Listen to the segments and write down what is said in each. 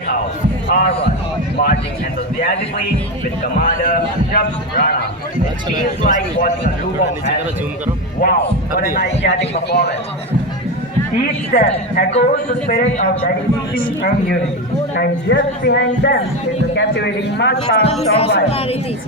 House, R1, marching enthusiastically with Commander Shab Rana. It feels like watching a group of athletes. Wow, what an eye-catching performance. Each step echoes the spirit of dedication and unity. And just behind them is the captivating march past top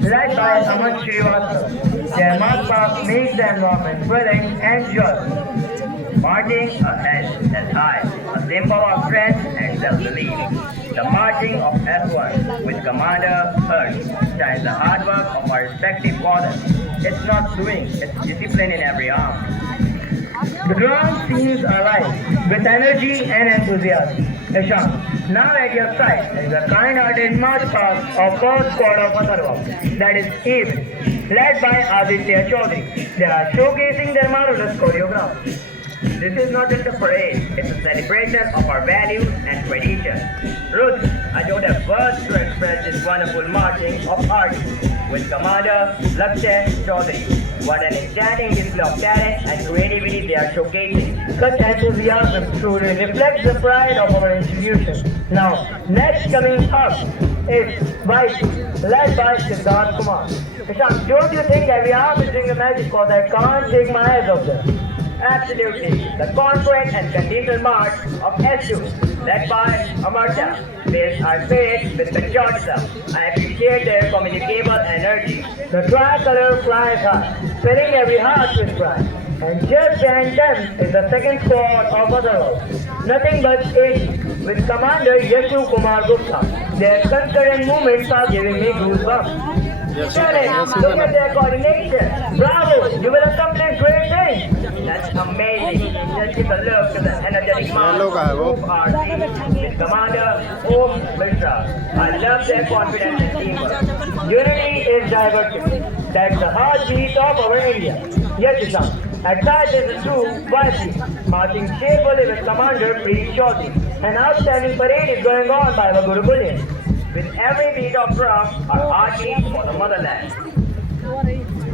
led by Aman Srivastava. Their march past makes the environment thrilling and joyful. Marching ahead that's high, a symbol of strength and self-belief. The marching of S1 with Commander Hirsch shines the hard work of our respective quarters. It's not doing, it's discipline in every arm. The ground seems alive with energy and enthusiasm. Ishan, now at your side is a kind-hearted march past of first squad of Atharva, that is even, led by Aditya Chaudhary. They are showcasing their marvelous choreography. This is not just a parade, it's a celebration of our values and traditions. Ruth, I don't have words to express this wonderful marching of art with Commander Lakshay Chaudhary. What an enchanting display of talent and creativity they are showcasing. Such enthusiasm truly reflects the pride of our institution. Now, next coming up is Vice, led by Siddharth Kumar. Ishan, don't you think every arm is doing a magic cause I can't take my eyes off them? Absolutely. The confident and continual march of SU, led by Amartya, bears our spirit with patriotism. I appreciate their communicable energy. The tricolor flies high, filling every heart with pride. And just behind them is the second squad of Atharva. Nothing but ace with Commander Yashu Kumar Gupta. Their concurrent movements are giving me goosebumps. Look at their coordination. Bravo! You will accomplish great things. That's amazing. Just give a look to the energetic march of our team with Commander Om Mishra. I love their confidence and teamwork. Unity is diversity. That's the heartbeat of our India. Yes, Ishan. At that is the true Vasi, marching cheerfully with Commander Preet Chaudhary. An outstanding parade is going on by our Guru Bullion. With every beat of drum, our heart beats for the motherland.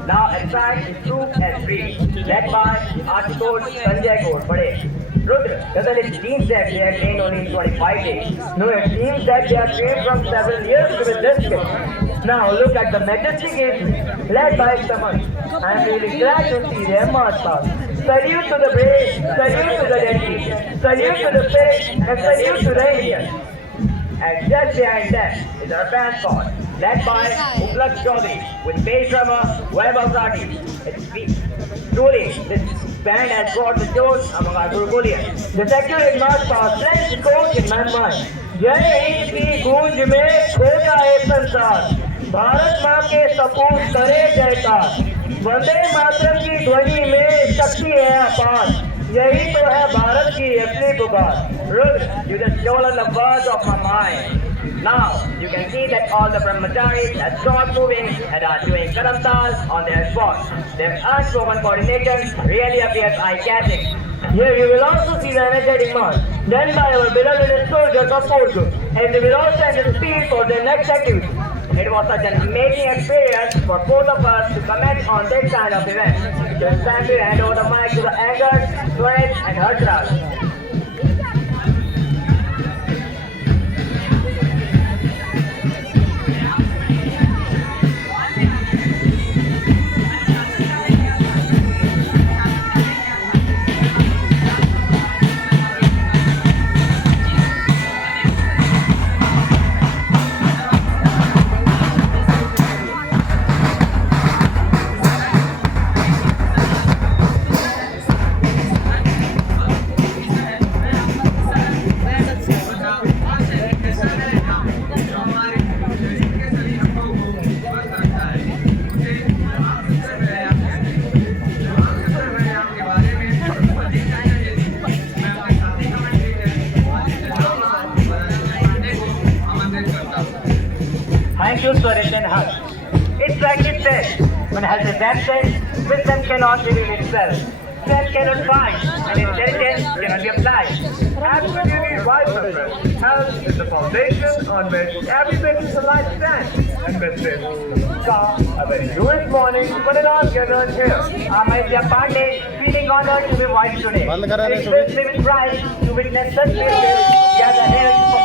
Now at track is Troop S3, led by Ashutosh Sanjay Ghorpade. Rudra, doesn't it seem that they have trained only in 25 days? No, it seems that they have trained from several years with this kit. Now look at the majestic ace, led by Saman. I am really glad to see them march past. Salute to the brave, salute to the dedicated, salute to the spirit, and salute to the Indians. And just behind them is our band squad, led by Uplak Chaudhary with bass drummer Vaibhav Rathi. Truly, this band has brought the joy among our Guru Bullion. The accurate march past sends the coach in my mind. जय हिंद की गूंज में खोजा है संसार, भारत माँ के सपूत करे जयकार, वंदे मातरम की ध्वनि में शक्ति है अपार, यही तो है भारत की असली पुकार. Ruth, you just stolen the words of my mind. Now, you can see that all the brahmacharis have stopped moving and are doing karamtal on their spot. Their unspoken coordination really appears eye-catching. Here you will also see the energetic march done by our beloved soldiers of Fort Group, and they will all stand at speed for their next activity. It was such an amazing experience for both of us to comment on this kind of event. Just time to hand over the mic to the anchors, Swain and Harshraj. Thank you, Swarit and Harsh. It's like it says, when health is absent, wisdom cannot reveal itself. Strength cannot find, and intelligence cannot be applied. Absolutely right, my friend. Health is the foundation on which every business of life stands. And with this, a very good morning for the last gathered here. I'm Aditya Pandey, feeling honored to be voiced today. It's with pride to witness such people gather here